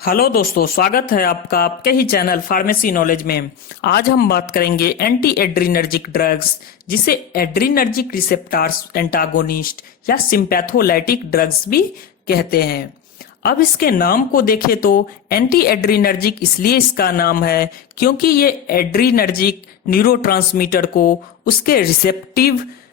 Hello दोस्तों, स्वागत है आपका आपके ही चैनल फार्मेसी नॉलेज में। आज हम बात करेंगे एंटी एड्रीनर्जिक ड्रग्स, जिसे एड्रीनर्जिक रिसेप्टर्स एंटागोनिस्ट या सिंपैथोलाइटिक ड्रग्स भी कहते हैं। अब इसके नाम को देखें तो एंटी एड्रीनर्जिक इसलिए इसका नाम है क्योंकि ये एड्रीनर्जिक न्यूरोट्रांसमीटर को उसके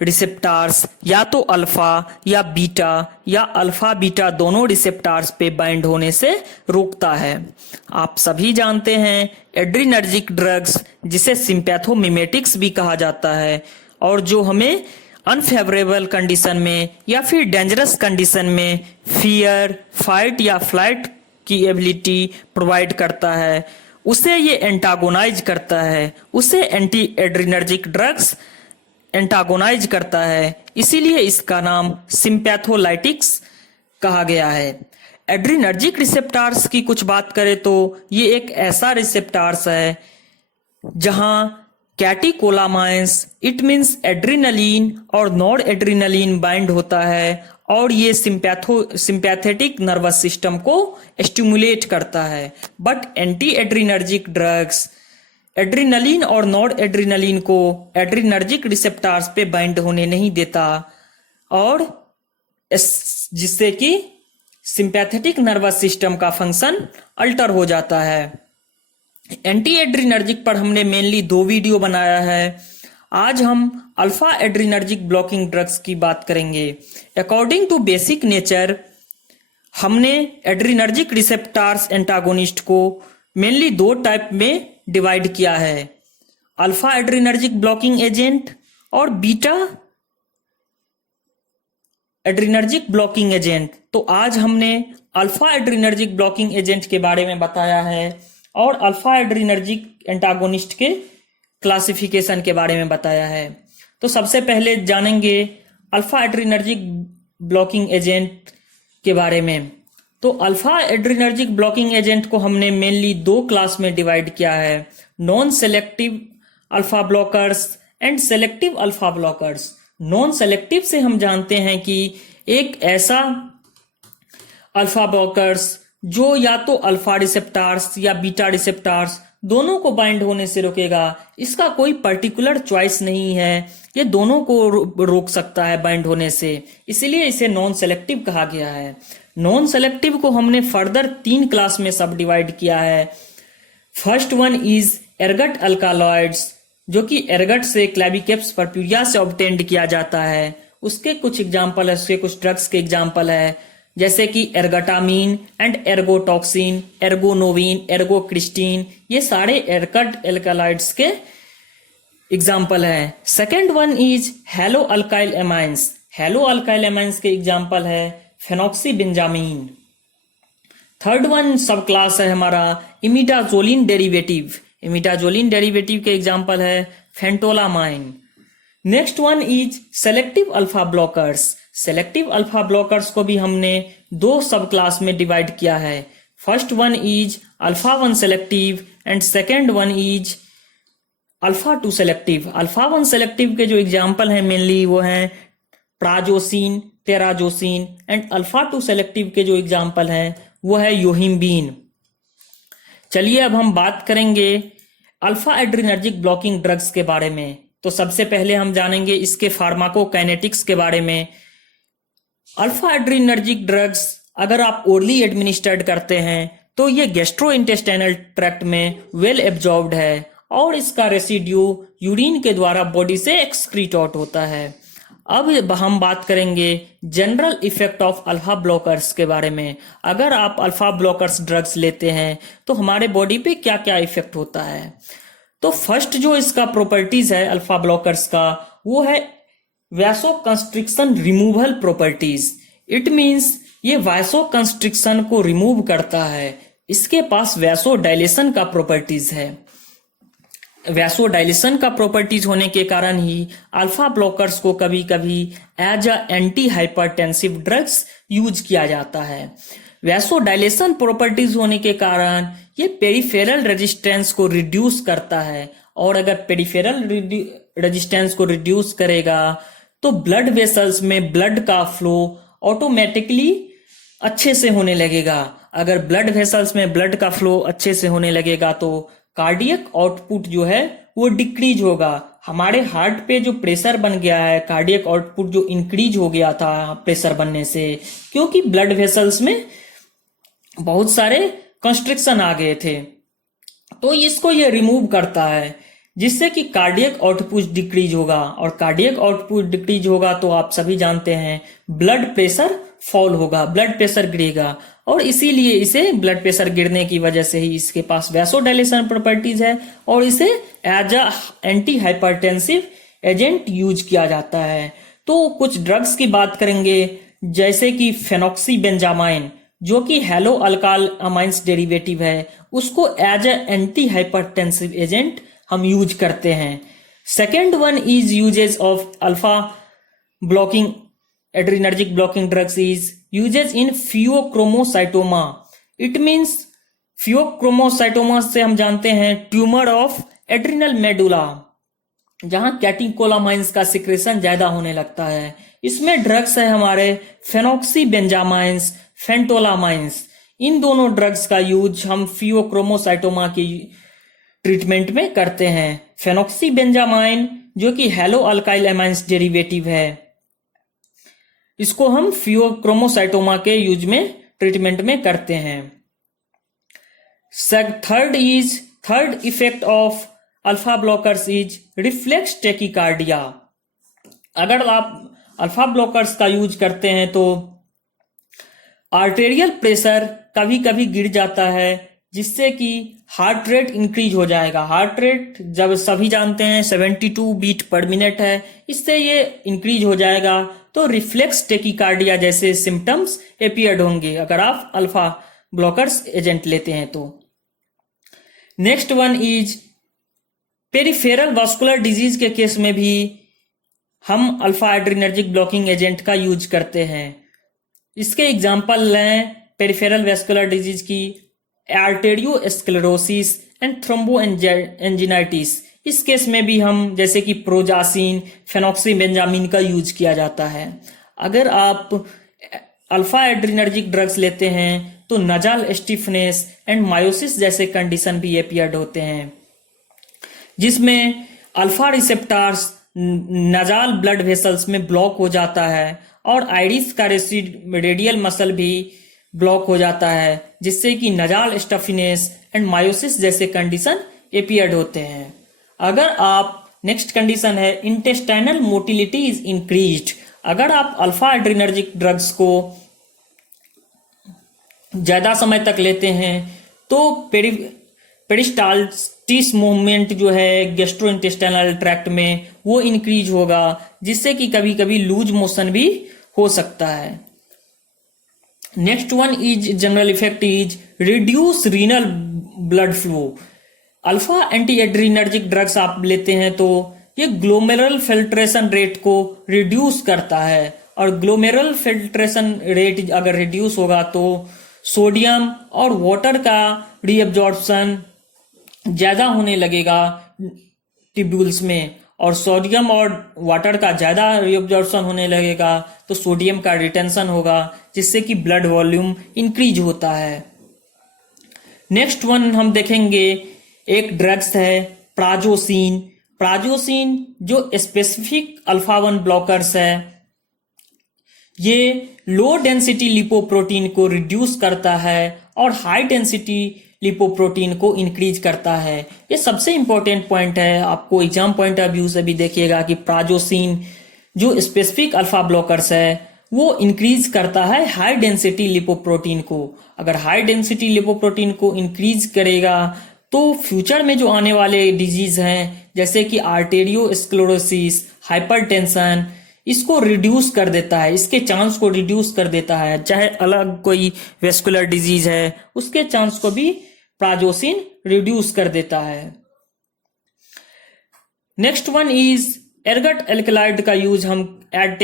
रिसेप्टार्स या तो अल्फा या बीटा या अल्फा बीटा दोनों रिसेप्टार्स पे बाइंड होने से रोकता है। आप सभी जानते हैं एड्रीनर्जिक ड्रग्स, जिसे सिंपैथोमिमेटिक्स भी कहा जाता है, और जो हमें अनफेवरेबल कंडीशन में या फिर डेंजरस कंडीशन में फियर, फाइट या फ्लाइट की एबिलिटी प्रोवाइड करता है, उसे ये एंटागोनाइज करता है, उसे एंटी एड्रीनर्जिक ड्रग्स एंटागोनाइज करता है। इसीलिए इसका नाम सिंपैथोलाइटिक्स कहा गया है। एड्रीनर्जिक रिसेप्टार्स की कुछ बात करें तो ये एक ऐसा रिसेप्टार्स है जहां कैटिकोलामाइंस, इट मींस एड्रीनलिन और नॉर एड्रीनलिन बाइंड होता है, और ये सिंपैथेटिक नर्वस सिस्टम को स्टिमुलेट करता है। But anti adrenergic drugs adrenaline और नॉर एड्रीनलिन को एड्रीनर्जिक रिसेप्टार्स पे बाइंड होने नहीं देता, और जिससे कि सिंपैथेटिक नर्वस सिस्टम का फंक्शन अल्टर हो जाता है। एंटी एड्रीनर्जिक पर हमने मेनली 2 वीडियो बनाया है। आज हम अल्फा एड्रीनर्जिक ब्लॉकिंग ड्रग्स की बात करेंगे। अकॉर्डिंग टू बेसिक नेचर, हमने एड्रीनर्जिक रिसेप्टार्स एंटागोनिस्ट को मेनली 2 टाइप में डिवाइड किया है, अल्फा एड्रीनर्जिक ब्लॉकिंग एजेंट और बीटा एड्रीनर्जिक ब्लॉकिंग एजेंट। तो आज हमने अल्फा एड्रीनर्जिक ब्लॉकिंग एजेंट के बारे में बताया है और अल्फा एड्रीनर्जिक एंटागोनिस्ट के क्लासिफिकेशन के बारे में बताया है। तो सबसे पहले जानेंगे अल्फा एड्रीनर्जिक ब्लॉकिंग एजेंट के बारे में। तो अल्फा एड्रीनर्जिक ब्लॉकिंग एजेंट को हमने मेनली 2 क्लास में डिवाइड किया है, non selective alpha blockers and selective alpha blockers. Non selective से हम जानते हैं कि एक ऐसा अल्फा ब्लॉकर्स जो या तो अल्फा रिसेप्टार्स या बीटा रिसेप्टार्स दोनों को बाइंड होने से रोकेगा। इसका कोई पर्टिकुलर चॉइस नहीं है, ये दोनों को रोक सकता है बाइंड होने से, इसीलिए इसे नॉन सेलेक्टिव कहा गया है। नॉन सेलेक्टिव को हमने फर्दर 3 क्लास में सब डिवाइड किया है। फर्स्ट वन इज एर्गट अल्कालॉइड्स, जो कि एर्गट से क्लैविकेप्स परप्यूरिया से ऑब्टेन्ड किया जाता है। उसके कुछ एग्जाम्पल है, उसके कुछ ड्रग्स के एग्जाम्पल है, जैसे कि एर्गटामीन एंड एर्गोटॉक्सिन, एर्गोनोविन, एर्गोक्रिस्टीन, ये सारे एर्गट अल्कालॉइड्स के एग्जाम्पल है। Second one is hello alkyl amines. Hello alkyl amines के एग्जाम्पल है फेनॉक्सीबेंजामीन। थर्ड वन सब क्लास है हमारा इमिडाजोलिन डेरिवेटिव। इमिडाजोलिन डेरिवेटिव के एग्जाम्पल है phentolamine. Next one is selective alpha blockers. Selective alpha blockers को भी हमने 2 सब क्लास में डिवाइड किया है। First one is alpha 1 selective and second one is alpha 2 selective. Alpha 1 selective के जो एग्जाम्पल हैं मेनली वो हैं prazosin, terazosin, and alpha 2 selective के जो एग्जाम्पल हैं वो है योहिम्बीन। चलिए अब हम बात करेंगे अल्फा एड्रीनर्जिक ब्लॉकिंग ड्रग्स के बारे में। तो सबसे पहले हम जानेंगे इसके फार्माकोकाइनेटिक्स के बारे में। अल्फा एड्रीनर्जिक ड्रग्स अगर आप ओरली एडमिनिस्ट्रेट करते हैं तो ये गैस्ट्रोइंटेस्टाइनल ट्रैक्ट में वेल एब्जॉर्ब्ड है और इसका रेसिड्यू यूरिन के द्वारा बॉडी से एक्सक्रीट आउट होता है। अब हम बात करेंगे general effect of alpha blockers के बारे में। अगर आप अल्फा ब्लॉकर्स ड्रग्स लेते हैं तो हमारे बॉडी पे क्या क्या इफेक्ट होता है। तो फर्स्ट जो इसका प्रॉपर्टीज है अल्फा ब्लॉकर्स का, वो है vasoconstriction removal properties. It means ये वैसो कंस्ट्रिक्शन को रिमूव करता है। इसके पास वैसो डायलेशन का प्रॉपर्टीज है। वैसो डायलेशन का प्रॉपर्टीज होने के कारण ही अल्फा ब्लॉकर्स को कभी कभी as a anti hypertensive drugs use किया जाता है। वैसो डायलेशन प्रॉपर्टीज होने के कारण ये पेरिफेरल रेजिस्टेंस को रिड्यूस करता है, और अगर पेरिफेरल रेजिस्टेंस को रिड्यूस करेगा तो ब्लड वेसल्स में ब्लड का फ्लो ऑटोमेटिकली अच्छे से होने लगेगा अगर ब्लड वेसल्स में ब्लड का फ्लो अच्छे से होने लगेगा तो कार्डियक आउटपुट जो है वो डिक्रीज होगा। हमारे हार्ट पे जो प्रेशर बन गया है, कार्डियक आउटपुट जो इंक्रीज हो गया था प्रेशर बनने से, क्योंकि ब्लड वेसल्स में बहुत सारे कंस्ट्रिक्शन आ गए थे, तो इसको ये रिमूव करता है, जिससे कि कार्डियक आउटपुट डिक्रीज होगा। और कार्डियक आउटपुट डिक्रीज होगा तो आप सभी जानते हैं ब्लड प्रेशर फॉल होगा, ब्लड प्रेशर गिरेगा, और इसीलिए इसे ब्लड प्रेशर गिरने की वजह से ही इसके पास वैसोडाइलेशन प्रॉपर्टीज है और इसे as a anti hypertensive agent use किया जाता है। तो कुछ ड्रग्स की बात करेंगे, जैसे कि फेनॉक्सीबेंजामाइन जो कि हेलो अल्काइल अमाइंस डेरिवेटिव है, उसको as a anti hypertensive agent हम यूज करते हैं। Second one is usages of alpha blocking adrenergic blocking drugs is uses in pheochromocytoma. It means pheochromocytoma से हम जानते हैं ट्यूमर ऑफ एड्रिनल मेडुला, जहां कैटेकोलामाइंस का सिक्रेशन ज्यादा होने लगता है। इसमें ड्रग्स है हमारे फेनॉक्सीबेंजामाइंस, फेंटोलामाइंस। इन दोनों ड्रग्स का यूज हम फियोक्रोमोसाइटोमा की ट्रीटमेंट में करते हैं। फेनॉक्सीबेंजामाइन जो कि हेलो अल्काइल अमाइंस डेरिवेटिव है, इसको हम फियोक्रोमोसाइटोमा के यूज में ट्रीटमेंट में करते हैं। Third effect of alpha blockers is reflex tachycardia. अगर आप अल्फा ब्लॉकर्स का यूज करते हैं तो आर्टेरियल प्रेशर कभी कभी गिर जाता है, जिससे कि हार्ट रेट इंक्रीज हो जाएगा। हार्ट रेट जब सभी जानते हैं 72 बीट पर मिनट है, इससे ये इंक्रीज हो जाएगा तो रिफ्लेक्स टेकिकार्डिया जैसे सिम्टम्स अपीयर्ड होंगे अगर आप अल्फा ब्लॉकर्स एजेंट लेते हैं तो। Next one is peripheral vascular disease के केस में भी हम अल्फा एड्रिनर्जिक ब्लॉकिंग एजेंट का यूज करते हैं। इसके एग्जाम्पल लें पेरिफेरल वास्कुलर डिजीज की आर्टेरियोस्क्लेरोसिस एंड थ्रोम्बोएंजिनाइटिस। इस केस में भी हम जैसे कि प्रोजासिन, फेनॉक्सीबेंजामिन का यूज किया जाता है। अगर आप अल्फा एड्रिनर्जिक ड्रग्स लेते हैं तो नजाल स्टिफनेस एंड मायोसिस जैसे कंडीशन भी अपीयर्ड होते हैं, जिसमें अल्फा रिसेप्टर्स नजाल ब्लड वेसल्स में ब्लॉक हो जाता है और आइरिस का रेडियल मसल भी ब्लॉक हो जाता है, जिससे कि नजाल स्टफिनेस एंड मायोसिस जैसे कंडीशन अपीयर्ड होते हैं। अगर आप नेक्स्ट कंडीशन है इंटेस्टाइनल मोटिलिटी इज इंक्रीज्ड। अगर आप अल्फा एड्रिनर्जिक ड्रग्स को ज्यादा समय तक लेते हैं तो पेरिस्टाल्टिस मूवमेंट जो है गैस्ट्रोइंटेस्टाइनल ट्रैक्ट में वो इंक्रीज होगा, जिससे कि कभी कभी लूज मोशन भी हो सकता है। Next one is general effect is reduce renal blood flow. Alpha anti adrenergic drugs आप लेते हैं तो ये ग्लोमेरुलर फिल्ट्रेशन रेट को रिड्यूस करता है, और ग्लोमेरुलर फिल्ट्रेशन रेट अगर रिड्यूस होगा तो सोडियम और वाटर का रीअब्जॉर्प्शन ज्यादा होने लगेगा ट्यूब्यूल्स में, और सोडियम और वाटर का ज्यादा रीअब्जॉर्प्शन होने लगेगा तो सोडियम का रिटेंशन होगा, जिससे कि ब्लड वॉल्यूम इंक्रीज होता है। नेक्स्ट वन हम देखेंगे एक ड्रग्स है प्राजोसिन। प्राजोसिन जो स्पेसिफिक अल्फा 1 ब्लॉकर्स है, ये लो डेंसिटी लिपोप्रोटीन को रिड्यूस करता है और हाई डेंसिटी लिपोप्रोटीन को इंक्रीज करता है। ये सबसे इंपॉर्टेंट पॉइंट है, आपको एग्जाम पॉइंट ऑफ व्यू से भी देखिएगा कि प्राजोसिन जो स्पेसिफिक अल्फा ब्लॉकर्स है वो इंक्रीज करता है हाई डेंसिटी लिपोप्रोटीन को। अगर हाई डेंसिटी लिपोप्रोटीन को इंक्रीज करेगा तो फ्यूचर में जो आने वाले डिजीज हैं जैसे कि आर्टेरियोस्क्लेरोसिस, हाइपरटेंशन, इसको रिड्यूस कर देता है, इसके चांस को रिड्यूस कर देता है। चाहे अलग कोई वेस्कुलर डिजीज है उसके चांस को भी प्राजोसिन रिड्यूस कर देता है। Next one is ergot alkaloid का यूज हम as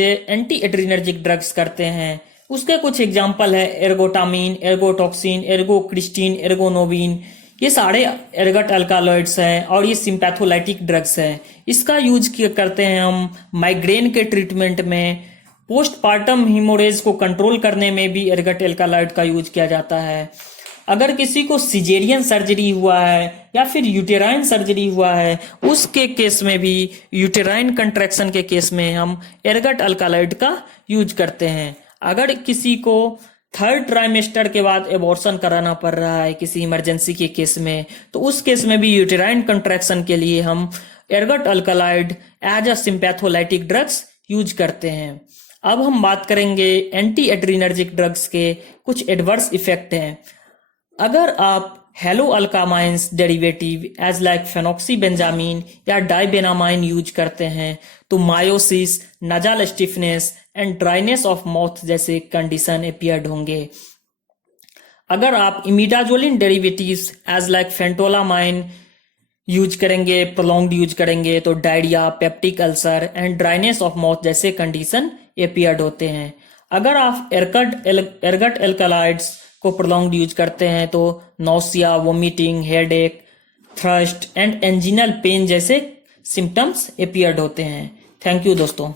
a anti adrenergic drugs करते हैं। उसके कुछ एग्जाम्पल है एर्गोटामिन, एर्गोटॉक्सिन, एर्गोक्रिस्टिन, एर्गोनोविन। ये सारे एर्गट अल्कालॉइड्स हैं और ये सिंपैथोलाइटिक ड्रग्स हैं। इसका यूज करते हैं हम माइग्रेन के ट्रीटमेंट में, पोस्टपार्टम हीमोरेज को कंट्रोल करने में भी एर्गट एल्कालॉइड का यूज किया जाता है। अगर किसी को सिजेरियन सर्जरी हुआ है या फिर यूटेराइन सर्जरी हुआ है, उसके केस में भी यूटेराइन कंट्रैक्शन के केस में हम एर्गट अल्कालॉइड का यूज करते हैं। अगर किसी को थर्ड ट्राइमेस्टर के बाद एबॉर्शन कराना पड़ रहा है किसी इमरजेंसी के केस में, तो उस केस में भी यूटेराइन कंट्रैक्शन के लिए हम ergot alkaloid as a sympatholytic drugs use करते हैं। अब हम बात करेंगे एंटी एड्रीनर्जिक ड्रग्स के कुछ एडवर्स इफेक्ट हैं। अगर आप haloalkylamines derivative as like phenoxybenzamine या डाइबेनामाइन यूज करते हैं तो miosis, nasal stiffness and dryness of mouth जैसे कंडीशन अपीयर्ड होंगे। अगर आप imidazoline derivatives as like phentolamine use करेंगे, प्रोलॉन्ग्ड यूज करेंगे, तो diarrhoea, peptic ulcer and dryness of mouth जैसे कंडीशन अपीयर्ड होते हैं। अगर आप एर्गट एल्कालॉइड्स को प्रोलॉन्ग्ड यूज करते हैं तो nausea, vomiting, headache, thirst and anginal pain जैसे सिम्टम्स अपीयर्ड होते हैं। थैंक यू दोस्तों।